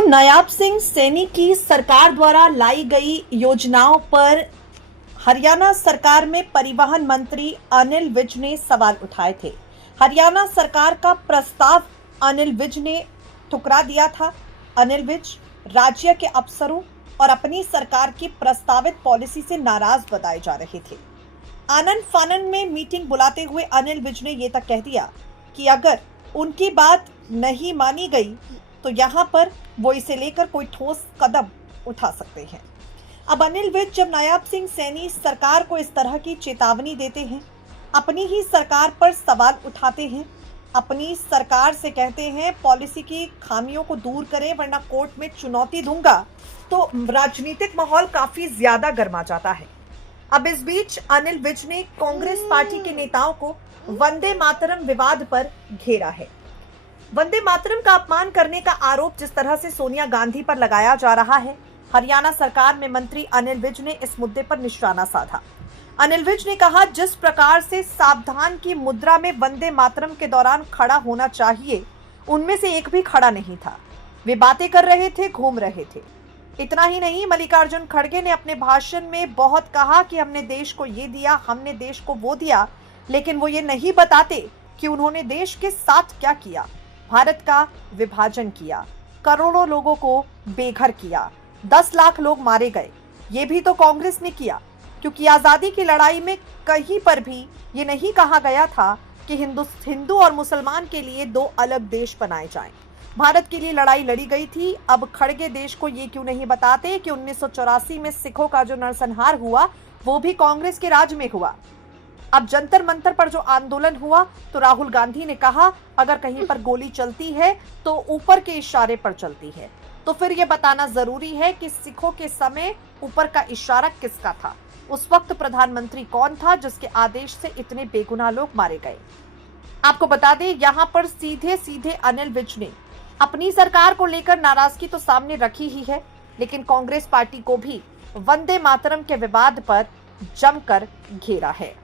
नायाब सिंह सैनी की सरकार द्वारा लाई गई योजनाओं पर हरियाणा सरकार में परिवहन मंत्री अनिल विज ने सवाल उठाए थे। हरियाणा सरकार का प्रस्ताव अनिल विज ने ठुकरा दिया था। अनिल विज राज्य के अफसरों और अपनी सरकार की प्रस्तावित पॉलिसी से नाराज बताए जा रहे थे। आनन फानन में मीटिंग बुलाते हुए अनिल विज ने यह तक कह दिया कि अगर उनकी बात नहीं मानी गई तो यहां पर वो इसे लेकर कोई ठोस कदम उठा सकते हैं। अब अनिल विज जब नायाब सिंह सैनी सरकार को इस तरह की चेतावनी देते हैं, अपनी ही सरकार पर सवाल उठाते हैं, अपनी सरकार से कहते हैं पॉलिसी की खामियों को दूर करें वरना कोर्ट में चुनौती दूंगा, तो राजनीतिक माहौल काफी ज्यादा गर्मा जाता है। अब इस बीच अनिल विज ने कांग्रेस पार्टी के नेताओं को वंदे मातरम विवाद पर घेरा है। वंदे मातरम का अपमान करने का आरोप जिस तरह से सोनिया गांधी पर लगाया जा रहा है, हरियाणा सरकार में मंत्री अनिल विज ने इस मुद्दे पर निशाना साधा। अनिल विज ने कहा, जिस प्रकार से सावधान की मुद्रा में वंदे मातरम के दौरान खड़ा होना चाहिए, उनमें से एक भी खड़ा नहीं था। वे बातें कर रहे थे, घूम रहे थे। इतना ही नहीं, मल्लिकार्जुन खड़गे ने अपने भाषण में बहुत कहा कि हमने देश को ये दिया, हमने देश को वो दिया, लेकिन वो ये नहीं बताते कि उन्होंने देश के साथ क्या किया। भारत का विभाजन किया, करोड़ों लोगों को बेघर किया, 10 लाख लोग मारे गए। ये भी तो कांग्रेस ने किया, क्योंकि आजादी की लड़ाई में कहीं पर भी ये नहीं कहा गया था कि हिंदू और मुसलमान के लिए 2 अलग देश बनाए जाएं। भारत के लिए लड़ाई लड़ी गई थी। अब खड़गे देश को ये क्यों नहीं बताते कि 1984 में सिखों का जो नरसंहार हुआ वो भी कांग्रेस के राज में हुआ। अब जंतर मंतर पर जो आंदोलन हुआ तो राहुल गांधी ने कहा, अगर कहीं पर गोली चलती है तो ऊपर के इशारे पर चलती है। तो फिर यह बताना जरूरी है कि सिखों के समय ऊपर का इशारा किसका था, उस वक्त प्रधानमंत्री कौन था जिसके आदेश से इतने बेगुनाह लोग मारे गए। आपको बता दें, यहां पर सीधे सीधे अनिल विज ने अपनी सरकार को लेकर नाराजगी तो सामने रखी ही है, लेकिन कांग्रेस पार्टी को भी वंदे मातरम के विवाद पर जमकर घेरा है।